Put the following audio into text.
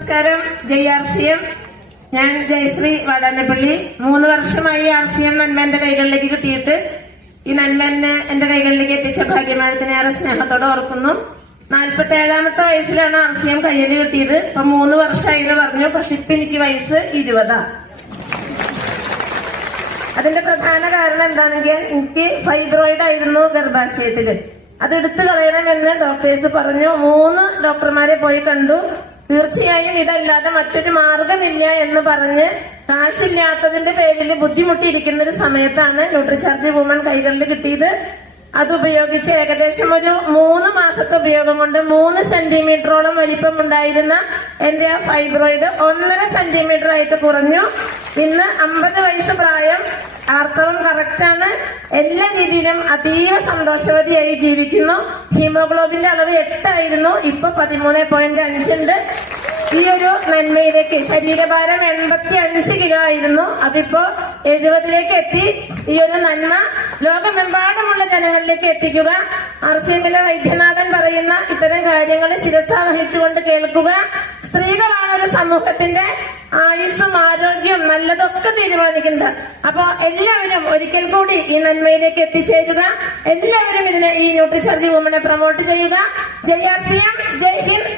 നമസ്കാരം. JRCM. ഞാൻ ജയശ്രീ വാടാനപ്പള്ളി. 3 വർഷമായി RCM നന്മ എന്റെ കൈകളിലേക്ക് കിട്ടിയിട്ട് ഈ നന്മ എന്റെ കൈകളിലേക്ക് എത്തിച്ച ഭാഗ്യമാനത്തിനെ ഏറെ സ്നേഹത്തോടെ ഓർക്കുന്നു. 47ാമത്തെ വയസ്സിലാണ് RCM കയ്യിൽ കിട്ടിയത്. ഇപ്പൊ 3 വർഷമായി എന്ന് പറഞ്ഞു. പക്ഷെ ഇപ്പൊ എനിക്ക് വയസ്സ് 20. അതിന്റെ പ്രധാന കാരണം എന്താണെങ്കിൽ എനിക്ക് ഫൈബ്രോയിഡ് ആയിരുന്നു ഗർഭാശയത്തില്. അത് എടുത്തു കളയണമെന്ന് ഡോക്ടേഴ്സ് പറഞ്ഞു. 3 ഡോക്ടർമാരെ പോയി കണ്ടു. തീർച്ചയായും ഇതല്ലാതെ മറ്റൊരു മാർഗമില്ല എന്ന് പറഞ്ഞ് കാശില്ലാത്തതിന്റെ പേരിൽ ബുദ്ധിമുട്ടിയിരിക്കുന്ന ഒരു സമയത്താണ് ന്യൂട്രിചാർജ് വുമൺ കൈകളിൽ കിട്ടിയത്. അത് ഉപയോഗിച്ച് ഏകദേശം ഒരു 3 മാസത്തെ ഉപയോഗം കൊണ്ട് 3 സെന്റിമീറ്ററോളം വലിപ്പം ഉണ്ടായിരുന്ന എന്റെ ആ ഫൈബ്രോയിഡ് 1.5 സെന്റിമീറ്റർ ആയിട്ട് കുറഞ്ഞു. ഇന്ന് 50 വയസ്സ് പ്രായം, ആർത്തവം കറക്റ്റാണ്. എല്ലാ രീതിയിലും അതീവ സന്തോഷവതിയായി ജീവിക്കുന്നു. ഹീമോഗ്ലോബിന്റെ അളവ് 8 ആയിരുന്നു, ഇപ്പൊ 13.5 ഉണ്ട്. ഈ ഒരു നന്മയിലേക്ക് ശരീരഭാരം 85 കിലോ ആയിരുന്നു, അതിപ്പോ 70ലേക്ക് എത്തി. ഈ ഒരു നന്മ ലോകമെമ്പാടുമുള്ള ജനങ്ങളിലേക്ക് എത്തിക്കുക. RCMലെ വൈദ്യനാഥൻ പറയുന്ന ഇത്തരം കാര്യങ്ങൾ ശിരസ വഹിച്ചുകൊണ്ട് കേൾക്കുക. സ്ത്രീകളാണ് ഒരു സമൂഹത്തിന്റെ ആയുസ്സും ആരോഗ്യവും നല്ലതൊക്കെ തീരുമാനിക്കുന്നത്. അപ്പോ എല്ലാവരും ഒരിക്കൽ കൂടി ഈ നന്മയിലേക്ക് എത്തിച്ചേരുക. എല്ലാവരും ഈ ന്യൂട്രിചാർജ് വുമനെ പ്രൊമോട്ട് ചെയ്യുക. JRCM. ജയ് ഹിന്ദ്.